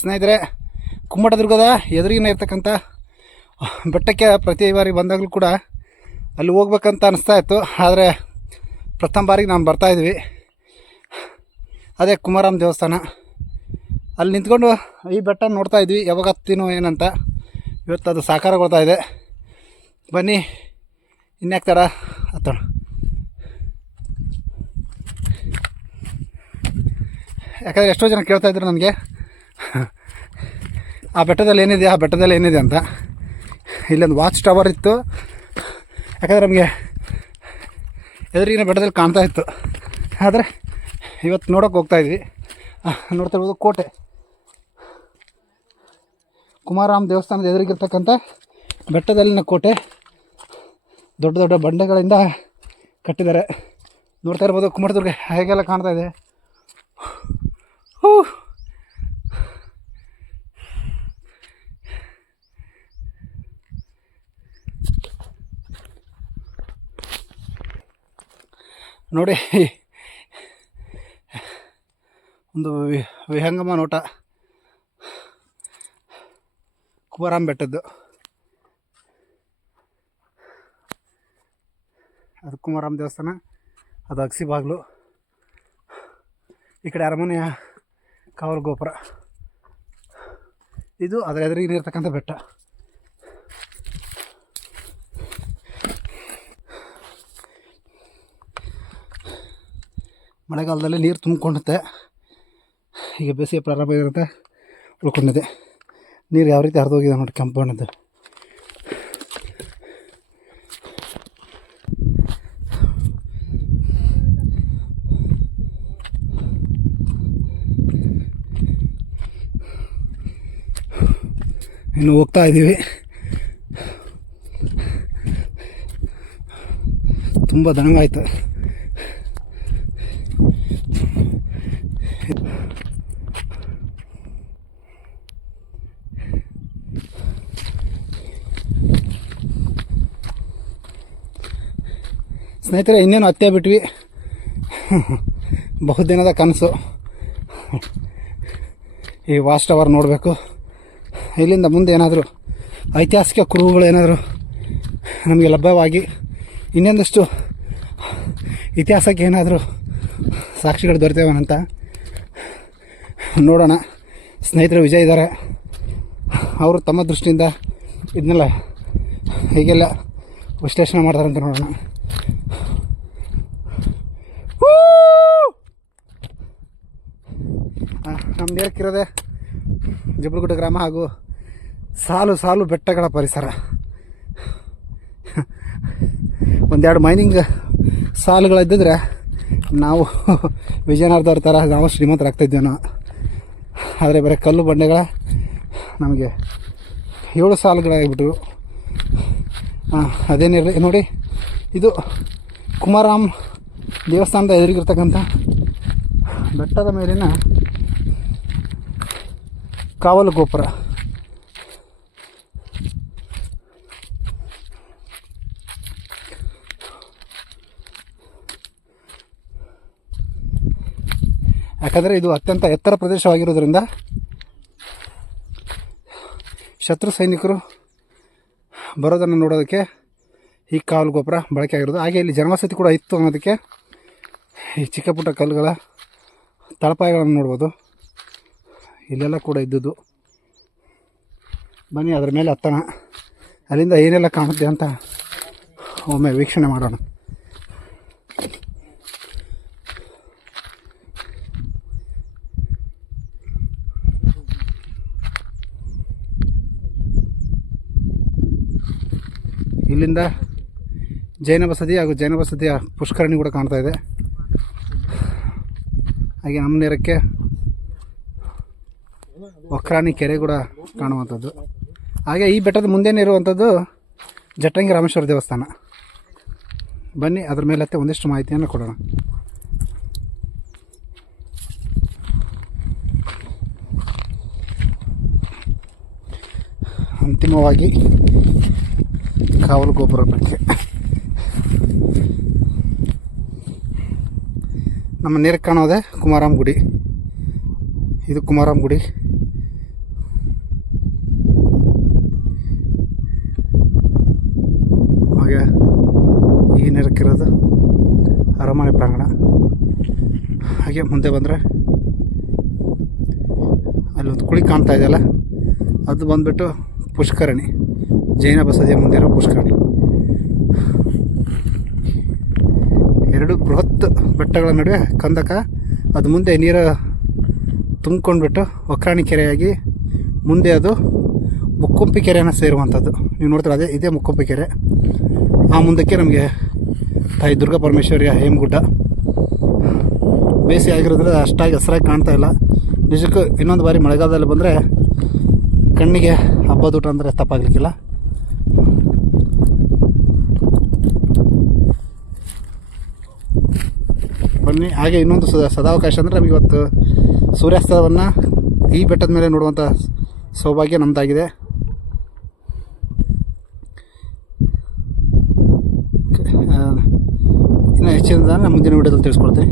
ಸ್ನೇಹಿತರೆ, ಕುಮ್ಮಟದುರ್ಗದ ಎದುರಿನ ಇರ್ತಕ್ಕಂಥ ಬೆಟ್ಟಕ್ಕೆ ಪ್ರತಿ ಬಾರಿ ಬಂದಾಗಲೂ ಕೂಡ ಅಲ್ಲಿ ಹೋಗ್ಬೇಕಂತ ಅನಿಸ್ತಾ ಇತ್ತು. ಆದರೆ ಪ್ರಥಮ ಬಾರಿಗೆ ನಾವು ಬರ್ತಾಯಿದ್ವಿ. ಅದೇ ಕುಮಾರಮ್ಮ ದೇವಸ್ಥಾನ. ಅಲ್ಲಿ ನಿಂತ್ಕೊಂಡು ಈ ಬೆಟ್ಟ ನೋಡ್ತಾ ಇದ್ವಿ, ಯಾವಾಗ ಹತ್ತೀನೋ ಏನಂತ. ಇವತ್ತು ಅದು ಸಾಕಾರಗೊಳ್ತಾ ಇದೆ. ಬನ್ನಿ, ಇನ್ಯಾಕೆ ತಡ ಹತ್ತೋಣ. ಯಾಕಂದರೆ ಎಷ್ಟೋ ಜನ ಕೇಳ್ತಾಯಿದ್ರು ನನಗೆ, ಆ ಬೆಟ್ಟದಲ್ಲಿ ಏನಿದೆ ಅಂತ. ಇಲ್ಲೊಂದು ವಾಚ್ ಟವರ್ ಇತ್ತು. ಯಾಕಂದರೆ ನಮಗೆ ಎದುರಿನ ಬೆಟ್ಟದಲ್ಲಿ ಕಾಣ್ತಾ ಇತ್ತು. ಆದರೆ ಇವತ್ತು ನೋಡೋಕೆ ಹೋಗ್ತಾಯಿದ್ವಿ. ನೋಡ್ತಾ ಇರ್ಬೋದು ಕೋಟೆ, ಕುಮಾರಮ್ಮ ದೇವಸ್ಥಾನದ ಎದುರಿಗಿರ್ತಕ್ಕಂಥ ಬೆಟ್ಟದಲ್ಲಿನ ಕೋಟೆ. ದೊಡ್ಡ ದೊಡ್ಡ ಬಂಡೆಗಳಿಂದ ಕಟ್ಟಿದ್ದಾರೆ. ನೋಡ್ತಾ ಇರ್ಬೋದು ಕುಮ್ಮಟದುರ್ಗ ಹೇಗೆಲ್ಲ ಕಾಣ್ತಾ ಇದೆ. ನೋಡಿ, ಒಂದು ವಿಹಂಗಮ ನೋಟ ಕುಮಾರಮ್ಮ ಬೆಟ್ಟದ್ದು. ಅದು ಕುಮಾರಮ್ಮ ದೇವಸ್ಥಾನ, ಅದು ಅಗಸಿ ಬಾಗಿಲು. ಈ ಕಡೆ ಅರಮನೆಯ ಕಾವಲು ಗೋಪುರ. ಇದು ಅದರ ಎದುರಿಗೆ ಇರ್ತಕ್ಕಂಥ ಬೆಟ್ಟ. ಮಳೆಗಾಲದಲ್ಲಿ ನೀರು ತುಂಬಿಕೊಳ್ಳುತ್ತೆ. ಈಗ ಬೇಸಿಗೆ ಪ್ರಾರಂಭ ಇರುತ್ತೆ, ಉಳ್ಕೊಂಡಿದೆ. ನೀರು ಯಾವ ರೀತಿ ಹರಿದೋಗಿದೆ ನೋಡಿ, ಕೆಂಪು ಬಣ್ಣದ್ದು. ಇನ್ನು ಹೋಗ್ತಾ ಇದ್ದೀವಿ. ತುಂಬ ದಣಗಾಯ್ತು. ಸ್ನೇಹಿತರೆ, ಇನ್ನೇನು ಹತ್ತೇ ಬಿಟ್ವಿ. ಬಹುದಿನದ ಕನಸು ಈ ವಾಚ್ ಟವರ್ ನೋಡಬೇಕು. ಇಲ್ಲಿಂದ ಮುಂದೆ ಏನಾದರೂ ಐತಿಹಾಸಿಕ ಕುರುಹುಗಳು ಏನಾದರೂ ನಮಗೆ ಲಭ್ಯವಾಗಿ ಇನ್ನೊಂದಷ್ಟು ಇತಿಹಾಸಕ್ಕೆ ಏನಾದರೂ ಸಾಕ್ಷಿಗಳು ದೊರೆತೇವನಂತ ನೋಡೋಣ. ಸ್ನೇಹಿತರು ವಿಜಯ್ ಇದ್ದಾರೆ, ಅವರು ತಮ್ಮ ದೃಷ್ಟಿಯಿಂದ ಇದನ್ನೆಲ್ಲ ಹೀಗೆಲ್ಲ ವಿಶ್ಲೇಷಣೆ ಮಾಡ್ತಾರಂತ ನೋಡೋಣ. ನಮ್ದು ಹೇಳ್ಕಿರೋದೆ ಜಬ್ಬಲಗುಡ್ಡ ಗ್ರಾಮ ಹಾಗೂ ಸಾಲು ಸಾಲು ಬೆಟ್ಟಗಳ ಪರಿಸರ. ಒಂದೆರಡು ಮೈನಿಂಗ್ ಸಾಲುಗಳಿದ್ದಿದ್ರೆ ನಾವು ವಿಜಯನಗರದವ್ರ ಥರ ನಾವು ಶ್ರೀಮಂತರಾಗ್ತಾಯಿದ್ದೇವೆ ನಾವು. ಆದರೆ ಬರೀ ಕಲ್ಲು ಬಂಡೆಗಳ ನಮಗೆ 7 ಸಾಲುಗಳಾಗಿಬಿಟ್ಟು. ಅದೇನಿರಲಿ ನೋಡಿ, ಇದು ಕುಮಾರಮ್ಮ ದೇವಸ್ಥಾನದ ಎದುರಿಗಿರ್ತಕ್ಕಂಥ ಬೆಟ್ಟದ ಮೇಲಿನ ಕಾವಲು ಗೋಪುರ. ಯಾಕಂದರೆ ಇದು ಅತ್ಯಂತ ಎತ್ತರ ಪ್ರದೇಶವಾಗಿರೋದ್ರಿಂದ ಶತ್ರು ಸೈನಿಕರು ಬರೋದನ್ನು ನೋಡೋದಕ್ಕೆ ಈ ಕಾವಲು ಗೋಪುರ ಬಳಕೆ ಆಗಿರೋದು. ಹಾಗೆ ಇಲ್ಲಿ ಜನವಸತಿ ಕೂಡ ಇತ್ತು ಅನ್ನೋದಕ್ಕೆ ಈ ಚಿಕ್ಕ ಪುಟ್ಟ ಕಲ್ಲುಗಳ ತಳಪಾಯಗಳನ್ನು ನೋಡ್ಬೋದು. ಇಲ್ಲೆಲ್ಲ ಕೂಡ ಇದ್ದುದು. ಬನ್ನಿ ಅದರ ಮೇಲೆ ಹತ್ತೋಣ. ಅಲ್ಲಿಂದ ಏನೆಲ್ಲ ಕಾಣುತ್ತೆ ಅಂತ ಒಮ್ಮೆ ವೀಕ್ಷಣೆ ಮಾಡೋಣ. ಇಲ್ಲಿಂದ ಜೈನ ಬಸದಿ ಹಾಗೂ ಜೈನ ಬಸದಿಯ ಪುಷ್ಕರಣಿ ಕೂಡ ಕಾಣ್ತಾ ಇದೆ. ಹಾಗೆ ನಮ್ಮ ನೇರಕ್ಕೆ ವಕ್ರಾಣಿ ಕೆರೆ ಕೂಡ ಕಾಣುವಂಥದ್ದು. ಹಾಗೆ ಈ ಬೆಟ್ಟದ ಮುಂದೆನೇ ಇರುವಂಥದ್ದು ಜಟಂಗಿ ರಾಮೇಶ್ವರ ದೇವಸ್ಥಾನ. ಬನ್ನಿ ಅದ್ರ ಮೇಲೆ ಹತ್ತೆ ಒಂದಿಷ್ಟು ಮಾಹಿತಿಯನ್ನು ಕೊಡೋಣ. ಅಂತಿಮವಾಗಿ ಕಾವಲು ಗೋಪುರ ಬಗ್ಗೆ ನಮ್ಮ ನೇರಕ್ಕೆ ಕಾಣೋದೆ ಕುಮಾರಮ್ಮ ಗುಡಿ. ಇದು ಕುಮಾರಮ್ಮ ಗುಡಿ. ಹಾಗೆ ಮುಂದೆ ಬಂದರೆ ಅಲ್ಲೊಂದು ಕುಳಿ ಕಾಣ್ತಾ ಇದೆಯಲ್ಲ, ಅದು ಬಂದುಬಿಟ್ಟು ಪುಷ್ಕರಣಿ, ಜೈನ ಬಸದಿಯ ಮುಂದೆ ಇರೋ ಪುಷ್ಕರಣಿ. ಎರಡು ಬೃಹತ್ ಬೆಟ್ಟಗಳ ನಡುವೆ ಕಂದಕ, ಅದು ಮುಂದೆ ನೀರು ತುಂಬಿಕೊಂಡ್ಬಿಟ್ಟು ಒಕ್ರಾಣಿ ಕೆರೆಯಾಗಿ ಮುಂದೆ ಅದು ಮುಕ್ಕೊಂಪಿ ಕೆರೆಯನ್ನು ಸೇರುವಂಥದ್ದು. ನೀವು ನೋಡ್ತೀರ, ಇದೇ ಮುಕ್ಕೊಂಪಿ ಕೆರೆ. ಆ ಮುಂದಕ್ಕೆ ನಮಗೆ ತಾಯಿ ದುರ್ಗಾ ಪರಮೇಶ್ವರಿಯ ಹೇಮಗುಡ್ಡ. ಬೇಸಿಗೆ ಆಗಿರೋದ್ರೆ ಅಷ್ಟಾಗಿ ಹಸಿರಾಗಿ ಕಾಣ್ತಾ ಇಲ್ಲ. ನಿಜಕ್ಕೂ ಇನ್ನೊಂದು ಬಾರಿ ಮಳೆಗಾಲದಲ್ಲಿ ಬಂದರೆ ಕಣ್ಣಿಗೆ ಹಬ್ಬದೂಟ ಅಂದರೆ ತಪ್ಪಾಗಲಿಕ್ಕಿಲ್ಲ. ಬನ್ನಿ. ಹಾಗೆ ಇನ್ನೊಂದು ಸದಾವಕಾಶ ಅಂದರೆ ನಮಗೆ ಇವತ್ತು ಸೂರ್ಯಾಸ್ತವನ್ನು ಈ ಬೆಟ್ಟದ ಮೇಲೆ ನೋಡುವಂಥ ಸೌಭಾಗ್ಯ ನಮ್ಮದಾಗಿದೆ. ಇನ್ನು ಹೆಚ್ಚಿನ ಮುಂದಿನ ವಿಡಿಯೋದಲ್ಲಿ ತಿಳಿಸ್ಕೊಡ್ತೀನಿ.